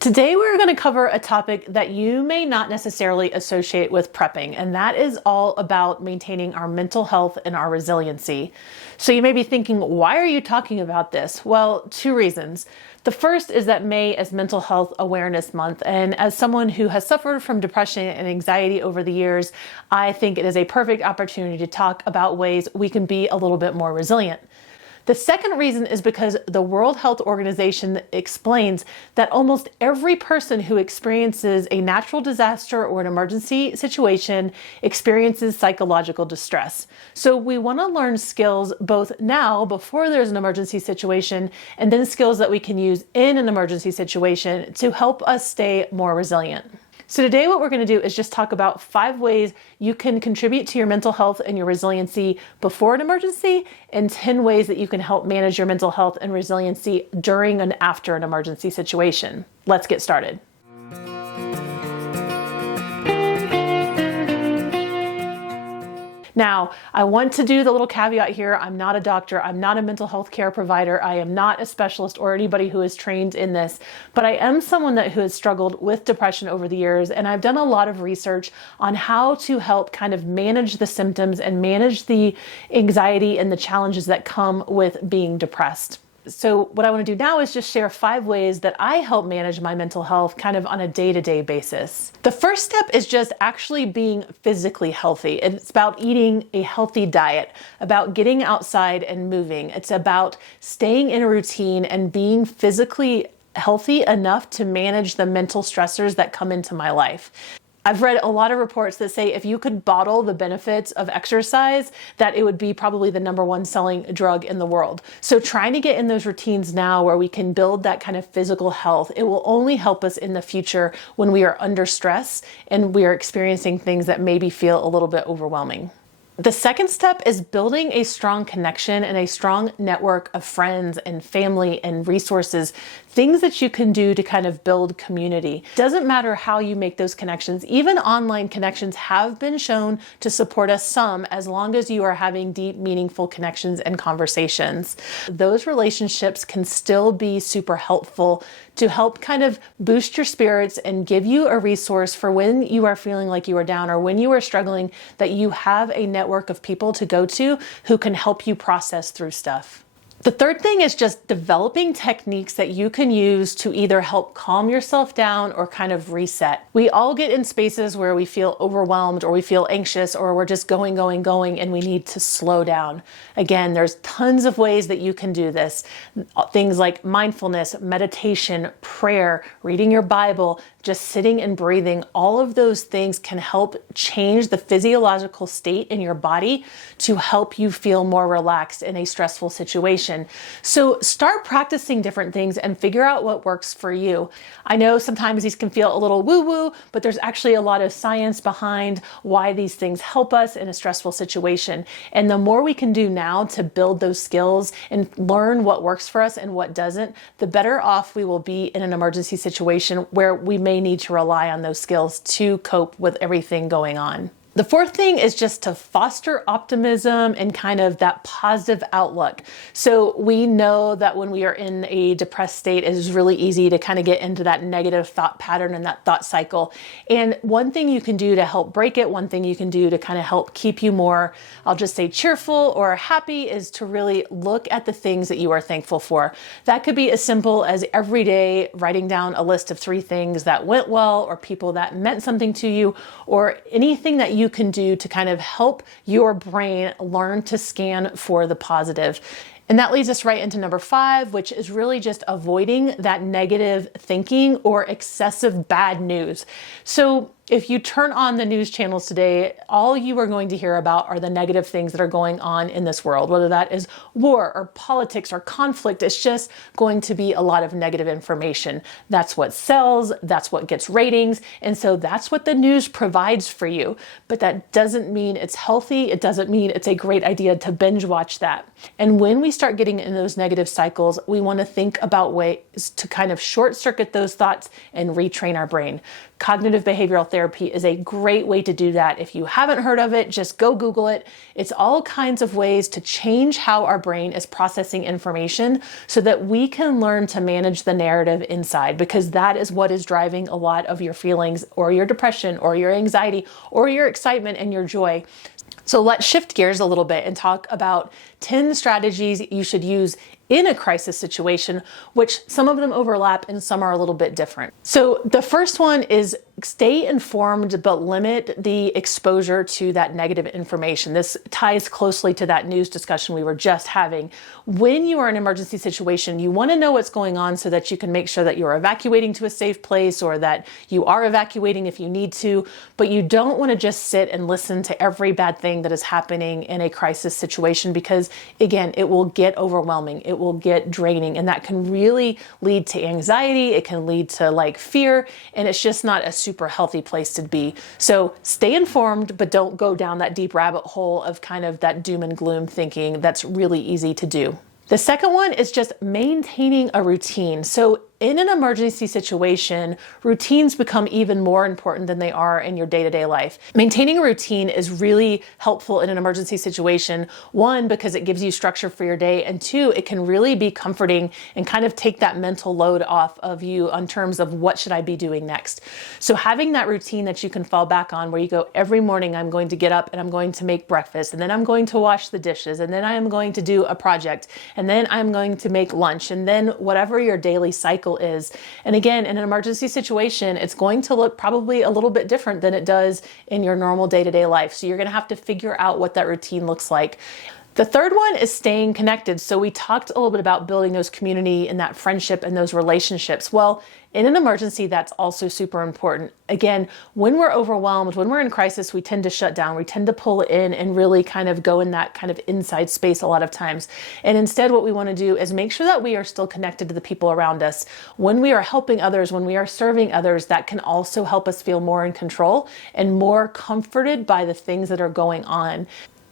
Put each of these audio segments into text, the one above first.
Today we're going to cover a topic that you may not necessarily associate with prepping, and that is all about maintaining our mental health and our resiliency. So you may be thinking, why are you talking about this? Well, two reasons. The first is that May is Mental Health Awareness Month, and as someone who has suffered from depression and anxiety over the years, I think it is a perfect opportunity to talk about ways we can be a little bit more resilient. The second reason is because the World Health Organization explains that almost every person who experiences a natural disaster or an emergency situation experiences psychological distress. So we want to learn skills both now, before there's an emergency situation, and then skills that we can use in an emergency situation to help us stay more resilient. So today what we're going to do is just talk about 5 ways you can contribute to your mental health and your resiliency before an emergency, and 10 ways that you can help manage your mental health and resiliency during and after an emergency situation. Let's get started. Now, I want to do the little caveat here. I'm not a doctor. I'm not a mental health care provider. I am not a specialist or anybody who is trained in this, but I am someone who has struggled with depression over the years. And I've done a lot of research on how to help kind of manage the symptoms and manage the anxiety and the challenges that come with being depressed. So what I want to do now is just share 5 ways that I help manage my mental health kind of on a day-to-day basis. The first step is just actually being physically healthy. It's about eating a healthy diet, about getting outside and moving. It's about staying in a routine and being physically healthy enough to manage the mental stressors that come into my life. I've read a lot of reports that say if you could bottle the benefits of exercise, that it would be probably the #1 selling drug in the world. So trying to get in those routines now where we can build that kind of physical health, it will only help us in the future when we are under stress and we are experiencing things that maybe feel a little bit overwhelming. The second step is building a strong connection and a strong network of friends and family and resources, things that you can do to kind of build community. Doesn't matter how you make those connections. Even online connections have been shown to support us some, as long as you are having deep, meaningful connections and conversations. Those relationships can still be super helpful to help kind of boost your spirits and give you a resource for when you are feeling like you are down or when you are struggling, that you have a network of people to go to who can help you process through stuff. The third thing is just developing techniques that you can use to either help calm yourself down or kind of reset. We all get in spaces where we feel overwhelmed or we feel anxious or we're just going, and we need to slow down. Again, there's tons of ways that you can do this. Things like mindfulness, meditation, prayer, reading your Bible, just sitting and breathing. All of those things can help change the physiological state in your body to help you feel more relaxed in a stressful situation. So start practicing different things and figure out what works for you. I know sometimes these can feel a little woo-woo, but there's actually a lot of science behind why these things help us in a stressful situation. And the more we can do now to build those skills and learn what works for us and what doesn't, the better off we will be in an emergency situation where we may need to rely on those skills to cope with everything going on. The fourth thing is just to foster optimism and kind of that positive outlook. So we know that when we are in a depressed state, it is really easy to kind of get into that negative thought pattern and that thought cycle. And one thing you can do to help break it, one thing you can do to kind of help keep you more, I'll just say cheerful or happy, is to really look at the things that you are thankful for. That could be as simple as every day writing down a list of 3 things that went well or people that meant something to you, or anything that you can do to kind of help your brain learn to scan for the positive. And that leads us right into number 5, which is really just avoiding that negative thinking or excessive bad news. So if you turn on the news channels today, all you are going to hear about are the negative things that are going on in this world, whether that is war or politics or conflict. It's just going to be a lot of negative information. That's what sells, that's what gets ratings, and so that's what the news provides for you. But that doesn't mean it's healthy. It doesn't mean it's a great idea to binge watch that. And when we start getting in those negative cycles, we want to think about ways to kind of short circuit those thoughts and retrain our brain. Cognitive behavioral therapy therapy is a great way to do that. If you haven't heard of it, just go Google it. It's all kinds of ways to change how our brain is processing information so that we can learn to manage the narrative inside, because that is what is driving a lot of your feelings or your depression or your anxiety or your excitement and your joy. So let's shift gears a little bit and talk about 10 strategies you should use in a crisis situation, which some of them overlap and some are a little bit different. So the first one is stay informed, but limit the exposure to that negative information. This ties closely to that news discussion we were just having. When you are in an emergency situation, you want to know what's going on so that you can make sure that you're evacuating to a safe place or that you are evacuating if you need to, but you don't want to just sit and listen to every bad thing that is happening in a crisis situation, because again, it will get overwhelming. It will get draining, and that can really lead to anxiety. It can lead to fear, and it's just not a super healthy place to be. So stay informed, but don't go down that deep rabbit hole of kind of that doom and gloom thinking. That's really easy to do. The second one is just maintaining a routine. So in an emergency situation, routines become even more important than they are in your day-to-day life. Maintaining a routine is really helpful in an emergency situation. One, because it gives you structure for your day, and two, it can really be comforting and kind of take that mental load off of you in terms of what should I be doing next. So having that routine that you can fall back on, where you go, every morning I'm going to get up and I'm going to make breakfast, and then I'm going to wash the dishes, and then I am going to do a project, and then I'm going to make lunch, and then whatever your daily cycle is. And again, in an emergency situation, it's going to look probably a little bit different than it does in your normal day-to-day life. So you're going to have to figure out what that routine looks like. The third one is staying connected. So we talked a little bit about building those community and that friendship and those relationships. Well, in an emergency, that's also super important. Again, when we're overwhelmed, when we're in crisis, we tend to shut down. We tend to pull in and really kind of go in that kind of inside space a lot of times. And instead, what we want to do is make sure that we are still connected to the people around us. When we are helping others, when we are serving others, that can also help us feel more in control and more comforted by the things that are going on.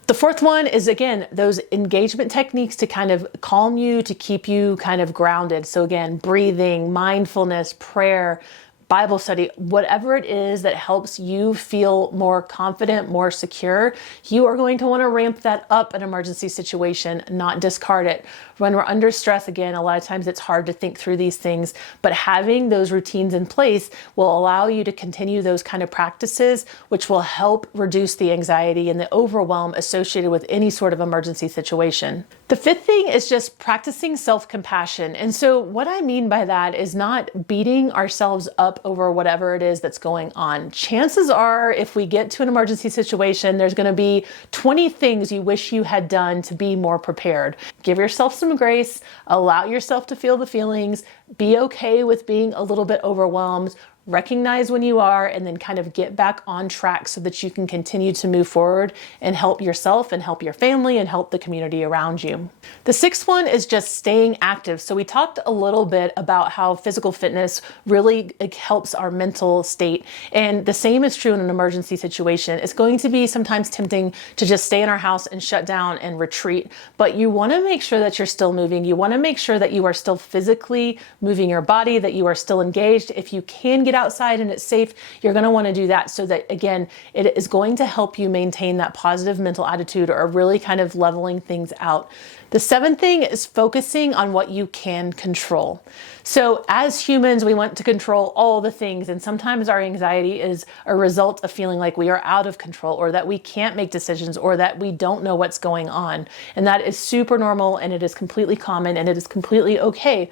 The fourth one is, again, those engagement techniques to kind of calm you, to keep you kind of grounded. So again, breathing, mindfulness, prayer, Bible study, whatever it is that helps you feel more confident, more secure, you are going to want to ramp that up in an emergency situation, not discard it. When we're under stress, again, a lot of times it's hard to think through these things, but having those routines in place will allow you to continue those kind of practices, which will help reduce the anxiety and the overwhelm associated with any sort of emergency situation. The fifth thing is just practicing self-compassion. And so what I mean by that is not beating ourselves up over whatever it is that's going on. Chances are, if we get to an emergency situation, there's going to be 20 things you wish you had done to be more prepared. Give yourself some grace, allow yourself to feel the feelings, be okay with being a little bit overwhelmed, recognize when you are, and then kind of get back on track so that you can continue to move forward and help yourself and help your family and help the community around you. The sixth one is just staying active. So we talked a little bit about how physical fitness really helps our mental state. And the same is true in an emergency situation. It's going to be sometimes tempting to just stay in our house and shut down and retreat, but you want to make sure that you're still moving. You want to make sure that you are still physically moving your body, that you are still engaged. If you can get outside and it's safe, you're going to want to do that so that, again, it is going to help you maintain that positive mental attitude or really kind of leveling things out. The seventh thing is focusing on what you can control. So as humans, we want to control all the things, and sometimes our anxiety is a result of feeling like we are out of control or that we can't make decisions or that we don't know what's going on. And that is super normal, and it is completely common, and it is completely okay.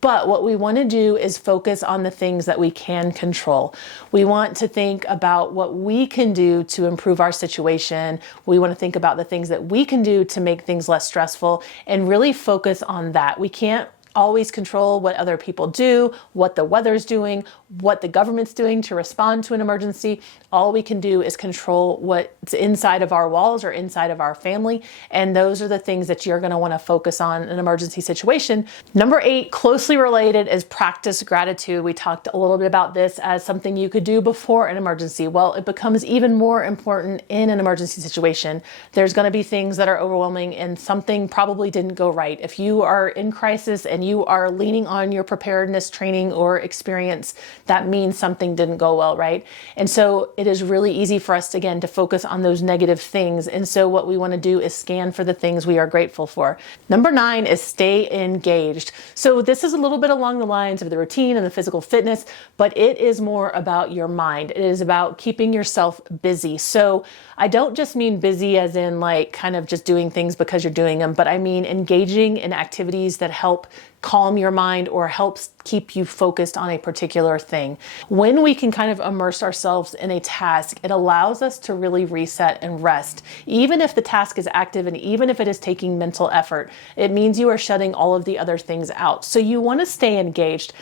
But what we want to do is focus on the things that we can control. We want to think about what we can do to improve our situation. We want to think about the things that we can do to make things less stressful and really focus on that. We can't always control what other people do, what the weather's doing, what the government's doing to respond to an emergency. All we can do is control what's inside of our walls or inside of our family. And those are the things that you're going to want to focus on in an emergency situation. Number 8, closely related, is practice gratitude. We talked a little bit about this as something you could do before an emergency. Well, it becomes even more important in an emergency situation. There's going to be things that are overwhelming and something probably didn't go right. If you are in crisis and you are leaning on your preparedness training or experience, that means something didn't go well, right? And so it is really easy for us, again, to focus on those negative things. And so what we want to do is scan for the things we are grateful for. Number 9 is stay engaged. So this is a little bit along the lines of the routine and the physical fitness, but it is more about your mind. It is about keeping yourself busy. So I don't just mean busy as in like kind of just doing things because you're doing them, but I mean engaging in activities that help calm your mind or helps keep you focused on a particular thing. When we can kind of immerse ourselves in a task, it allows us to really reset and rest. Even if the task is active and even if it is taking mental effort, it means you are shutting all of the other things out. So you want to stay engaged.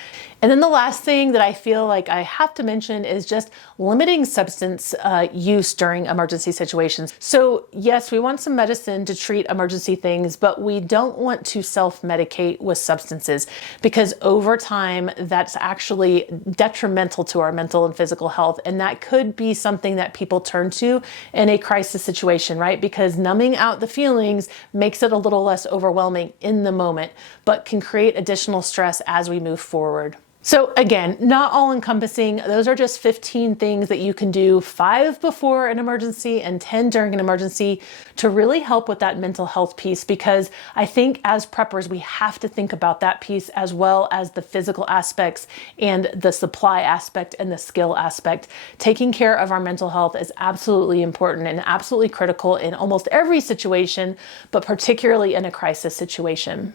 And then the last thing that I feel like I have to mention is just limiting substance use during emergency situations. So yes, we want some medicine to treat emergency things, but we don't want to self-medicate with substances because over time, that's actually detrimental to our mental and physical health. And that could be something that people turn to in a crisis situation, right? Because numbing out the feelings makes it a little less overwhelming in the moment, but can create additional stress as we move forward. So again, not all encompassing. Those are just 15 things that you can do, 5 before an emergency and 10 during an emergency to really help with that mental health piece. Because I think as preppers, we have to think about that piece as well as the physical aspects and the supply aspect and the skill aspect. Taking care of our mental health is absolutely important and absolutely critical in almost every situation, but particularly in a crisis situation.